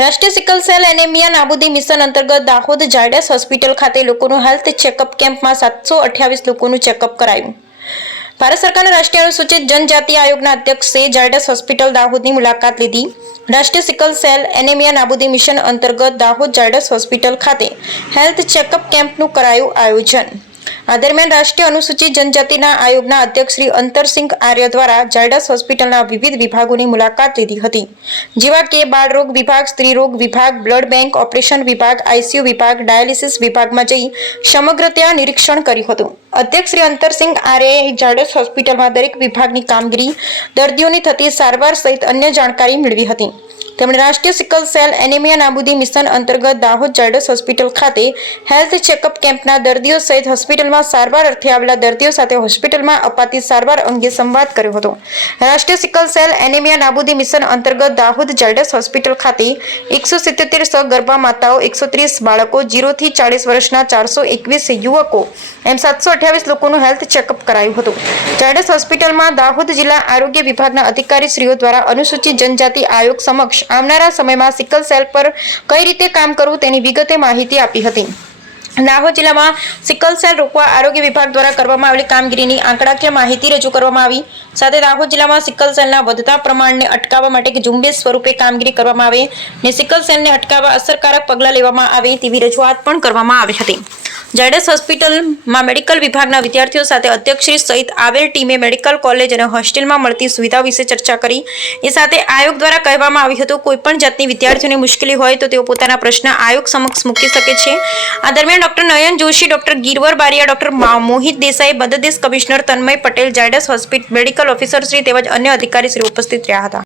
રાષ્ટ્રીય sickle cell anaemia નાબૂદી mission અંતર્ગત દાહોદ ઝાયડસ હોસ્પિટલ ખાતે લોકોનું હેલ્થ ચેકઅપ કેમ્પમાં સાતસો અઠ્યાવીસ લોકોનું ચેકઅપ કરાયું. ભારત સરકારના રાષ્ટ્રીય અનુસૂચિત જનજાતિ આયોગના અધ્યક્ષે ઝાયડસ હોસ્પિટલ દાહોદની મુલાકાત લીધી. રાષ્ટ્રીય સિકલ સેલ એનેમિયા નાબૂદી મિશન અંતર્ગત દાહોદ ઝાયડસ હોસ્પિટલ ખાતે હેલ્થ ચેકઅપ કેમ્પનું કરાયું આયોજન. આ દરમિયાન રાષ્ટ્રીય અનુસૂચિત જનજાતિના આયોગના અધ્યક્ષ શ્રી અંતરસિંહ આર્ય દ્વારા ઝાયડસ હોસ્પિટલના વિવિધ વિભાગોની મુલાકાત લીધી હતી, જેવા કે બાળરોગ વિભાગ, સ્ત્રીરોગ વિભાગ, બ્લડ બેંક, ઓપરેશન વિભાગ આઈસીયુ વિભાગ, ડાયાલિસિસ વિભાગમાં જઈ સમગ્ર ત્યાં નિરીક્ષણ કર્યું હતું. અધ્યક્ષ શ્રી અંતરસિંહ આર્યએ ઝાયડસ હોસ્પિટલમાં દરેક વિભાગની કામગીરી, દર્દીઓની થતી સારવાર સહિત અન્ય જાણકારી મેળવી હતી. તેમણે રાષ્ટ્રીય સિકલ સેલ એનેમિયા નાબૂદી મિશન અંતર્ગત દાહોદ ઝાયડસ હોસ્પિટલ ખાતે હેલ્થ ચેકઅપ કેમ્પના દર્દીઓ સહિત હોસ્પિટલમાં સારવાર અર્થે આવેલા દર્દીઓ સાથે હોસ્પિટલમાં અપાતી સારવાર અંગે સંવાદ કર્યો હતો. રાષ્ટ્રીય સિકલ સેલ એનેમિયા નાબૂદી મિશન અંતર્ગત દાહોદ ઝાયડસ હોસ્પિટલ ખાતે એકસો સિત્યોતેર સગર્ભા માતાઓ, એકસો ત્રીસ બાળકો જીરોથી ચાળીસ વર્ષના ચારસો એકવીસ યુવકો, એમ સાતસો અઠ્યાવીસ લોકોનું હેલ્થ ચેકઅપ કરાયું હતું. ઝાયડસ હોસ્પિટલમાં દાહોદ જિલ્લા આરોગ્ય વિભાગના અધિકારીશ્રીઓ દ્વારા અનુસૂચિત જનજાતિ આયોગ સમક્ષ આવનારા સમયમાં સિકલ સેલ પર કઈ રીતે કામ કરવું તેની વિગતે માહિતી આપી હતી. દાહોદ જિલ્લામાં સિકલ સેલ રોકવા આરોગ્ય વિભાગ દ્વારા કરવામાં આવેલી કામગીરીની આંકડાકીય માહિતી રજૂ કરવામાં આવી. સાથે દાહોદ જિલ્લામાં સિકલ સેલના વધતા પ્રમાણને અટકાવવા માટે ઝુંબેશ સ્વરૂપે કામગીરી કરવામાં આવે ને સિકલ સેલને અટકાવવા અસરકારક પગલાં લેવામાં આવે તેવી રજૂઆત પણ કરવામાં આવી હતી. ઝાયડસ હોસ્પિટલમાં મેડિકલ વિભાગના વિદ્યાર્થીઓ સાથે અધ્યક્ષશ્રી સહિત આવેલ ટીમે મેડિકલ કોલેજ અને હોસ્ટેલમાં મળતી સુવિધા વિશે ચર્ચા કરી. એ સાથે આયોગ દ્વારા કહેવામાં આવ્યું હતું કોઈપણ જાતની વિદ્યાર્થીઓને મુશ્કેલી હોય તો તેઓ પોતાના પ્રશ્ન આયોગ સમક્ષ મૂકી શકે છે. આ દરમિયાન doctor Nayan Joshi, doctor Girvar Bariya, doctor Mohit Desai મદદનીશ commissioner Tanmay Patel, Zydus hospital medical officer Shri તેમજ અન્ય અધિકારીશ્રી ઉપસ્થિત રહ્યા હતા.